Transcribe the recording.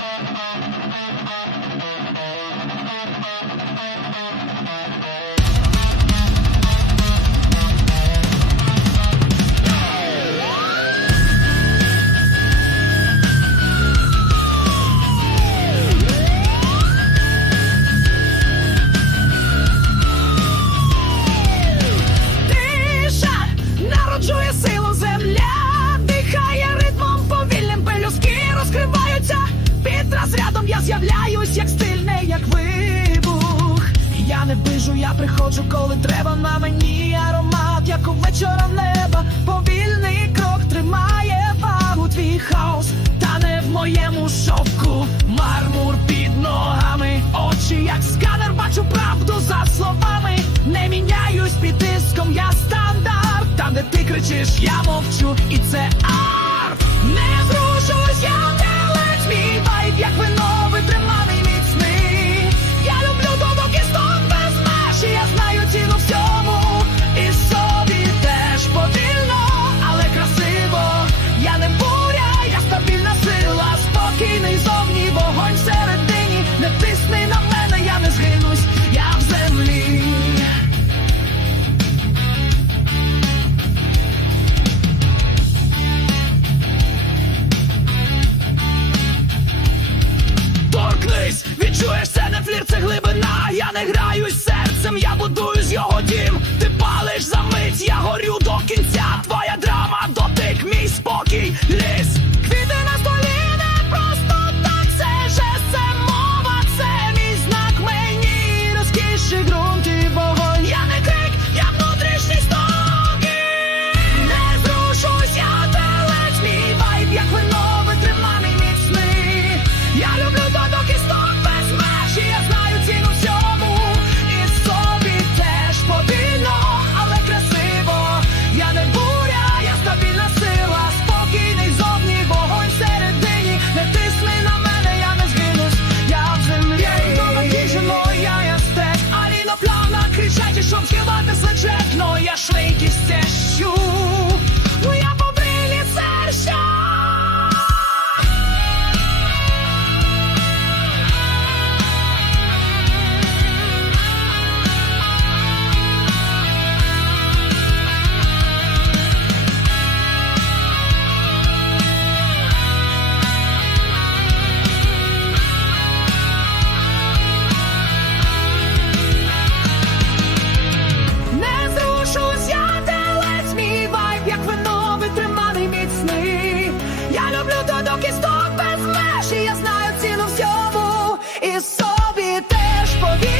Thank you. Приходжу, коли треба на мені аромат, як у вечора неба, повільний крок тримає вагу твій хаос, та не в моєму шовку, мармур під ногами, очі, як сканер, бачу правду за словами, не міняюсь під тиском, я стандарт, там, де ти кричиш, я мовчу, і це. Мир це глибина, я не граю з серцем, я будую з його дім. Ти палиш за мить, я горю до кінця. Твоя драма дотик, мій спокій, ліс. поки сто без меж, і я знаю ціну всьому, і собі теж повірю.